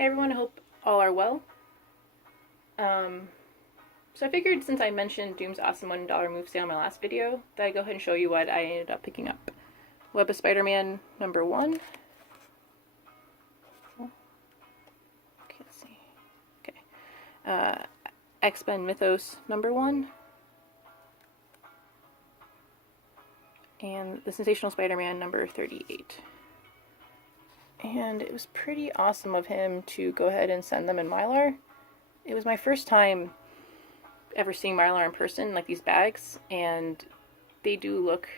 Hey everyone, I hope all are well. So I figured since I mentioned Doom's awesome $1 move sale in my last video, that I'd go ahead and show you what I ended up picking up. Web of Spider-Man number 1. Okay, let's see. Okay. X-Men Mythos number 1. And The Sensational Spider-Man number 38. And it was pretty awesome of him to go ahead and send them in Mylar. It was my first time ever seeing Mylar in person, like these bags, and they do look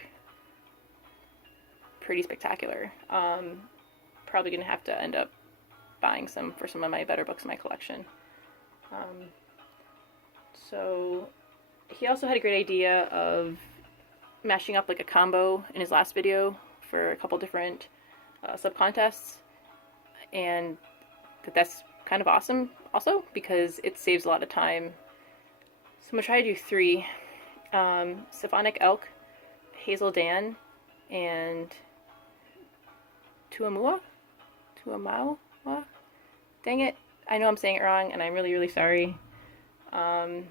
pretty spectacular. Probably gonna have to end up buying some for some of my better books in my collection. So he also had a great idea of mashing up like a combo in his last video for a couple different sub-contests, and that's kind of awesome also because it saves a lot of time. So I'm going to try to do 3. Symphonic-elk, Hazel Dan, and Tou Moua? Dang it, I know I'm saying it wrong and I'm really, really sorry. But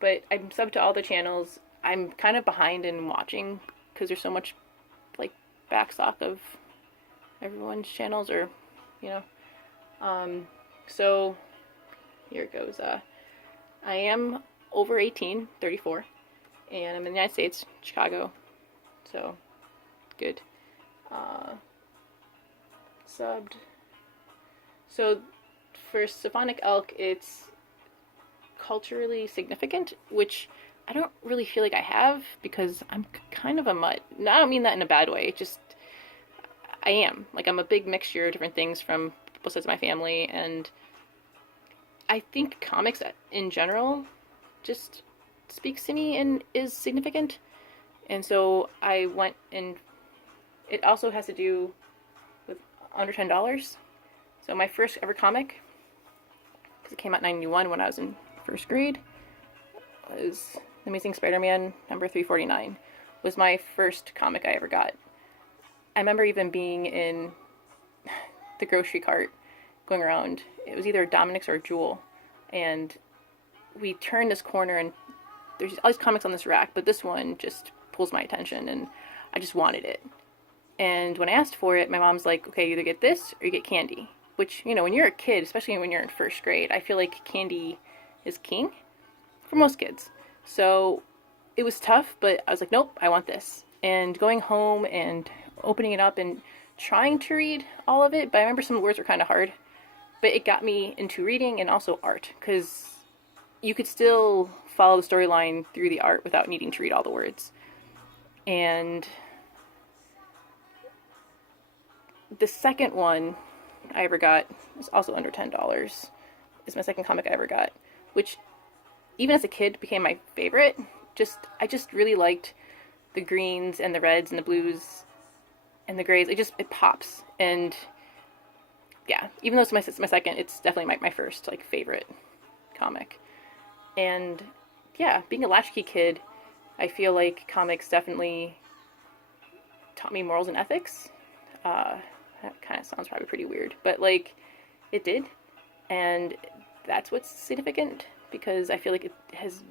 I'm subbed to all the channels. I'm kind of behind in watching because there's so much like backstock of everyone's channels, or you know. So here it goes. I am over 18, 34, and I'm in the United States, Chicago. So good. Subbed. So for Symphonic-elk, it's culturally significant, which I don't really feel like I have because I'm kind of a mutt. No, I don't mean that in a bad way. Just I am. Like, I'm a big mixture of different things from both sides of my family, and I think comics in general just speaks to me and is significant. And so I went, and it also has to do with under $10. So my first ever comic, because it came out in 91 when I was in first grade, was Amazing Spider-Man number 349. Was my first comic I ever got. I remember even being in the grocery cart going around. It was either Dominic's or Jewel, and we turned this corner and there's all these comics on this rack, but this one just pulls my attention and I just wanted it. And when I asked for it, my mom's like, okay, either get this or you get candy. Which, you know, when you're a kid, especially when you're in first grade, I feel like candy is king for most kids. So it was tough, but I was like, nope, I want this. And going home and opening it up and trying to read all of it, but I remember some of the words were kind of hard. But it got me into reading and also art, because you could still follow the storyline through the art without needing to read all the words. And the second one I ever got was also under $10. It's my second comic I ever got, which even as a kid became my favorite. I just really liked the greens and the reds and the blues and the grays. It pops. And yeah, even though it's my second, it's definitely my first like favorite comic. And yeah, being a latchkey kid, I feel like comics definitely taught me morals and ethics. That kind of sounds probably pretty weird, but like it did, and that's what's significant because I feel like it has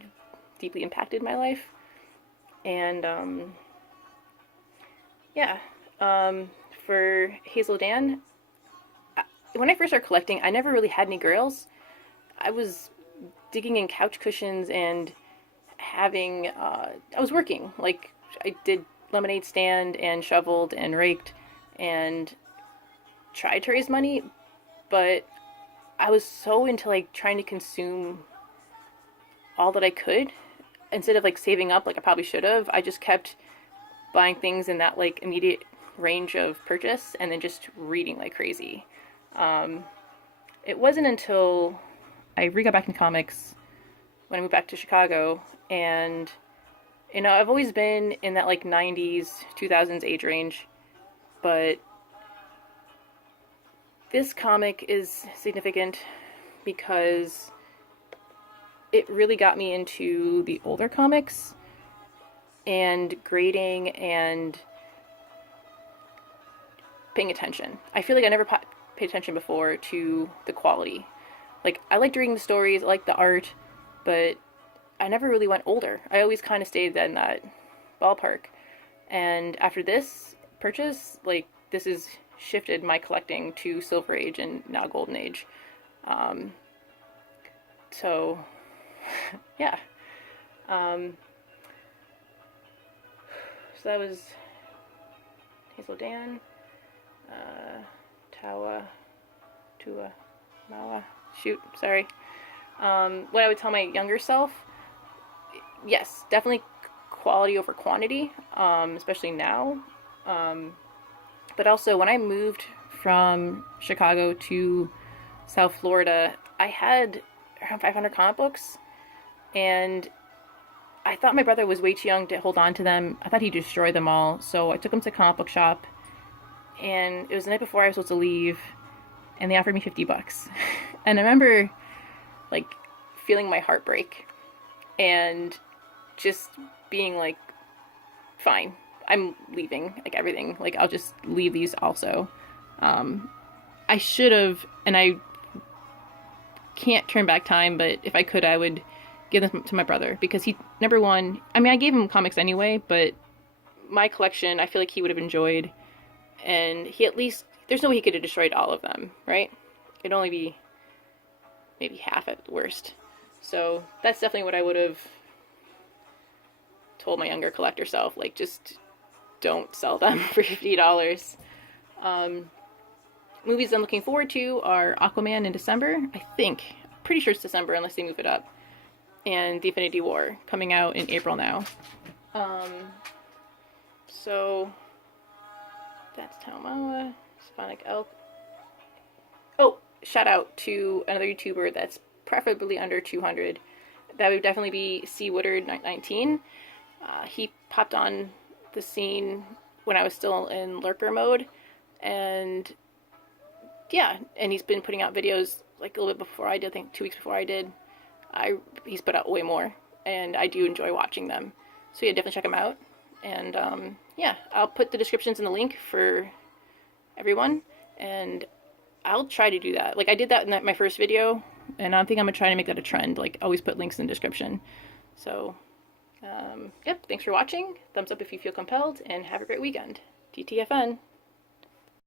deeply impacted my life. And yeah, for Hazel Dan, when I first started collecting, I never really had any grails. I was digging in couch cushions and having I was working, like I did lemonade stand and shoveled and raked and tried to raise money, but I was so into like trying to consume all that I could instead of like saving up like I probably should have. I just kept buying things in that like immediate range of purchase and then just reading like crazy. It wasn't until I got back in comics when I moved back to Chicago, and you know, I've always been in that like 90s, 2000s age range, but this comic is significant because it really got me into the older comics and grading and paying attention. I feel like I never paid attention before to the quality. Like, I liked reading the stories, I liked the art, but I never really went older. I always kind of stayed in that ballpark. And after this purchase, like, this has shifted my collecting to Silver Age and now Golden Age. Um, so, yeah. Um, so that was Hazel Dan, Tou Moua. Shoot, sorry. What I would tell my younger self, yes, definitely quality over quantity, especially now. But also, when I moved from Chicago to South Florida, I had around 500 comic books, and I thought my brother was way too young to hold on to them. I thought he'd destroy them all, so I took him to a comic book shop, and it was the night before I was supposed to leave, and they offered me $50. And I remember, like, feeling my heart break, and just being like, fine, I'm leaving, like, everything. Like, I'll just leave these also. I should have, and I can't turn back time, but if I could, I would give them to my brother, because he, number one, I mean, I gave him comics anyway, but my collection, I feel like he would have enjoyed, and he at least, there's no way he could have destroyed all of them, right? It'd only be maybe half at worst. So that's definitely what I would have told my younger collector self, like, just don't sell them for $50. Movies I'm looking forward to are Aquaman in December, I think. Pretty sure it's December unless they move it up. And The Infinity War, coming out in April now. So that's Tou Moua, Symphonic-elk. Oh, shout out to another YouTuber that's preferably under 200. That would definitely be C. Woodard19. He popped on the scene when I was still in lurker mode, and yeah, and he's been putting out videos like a little bit before I did, I think 2 weeks before I did. He's put out way more, and I do enjoy watching them. So yeah, definitely check him out. And yeah, I'll put the descriptions in the link for everyone, and I'll try to do that. Like, I did that in my first video, and I think I'm gonna try to make that a trend. Like, always put links in the description. So, yep, thanks for watching. Thumbs up if you feel compelled, and have a great weekend. TTFN.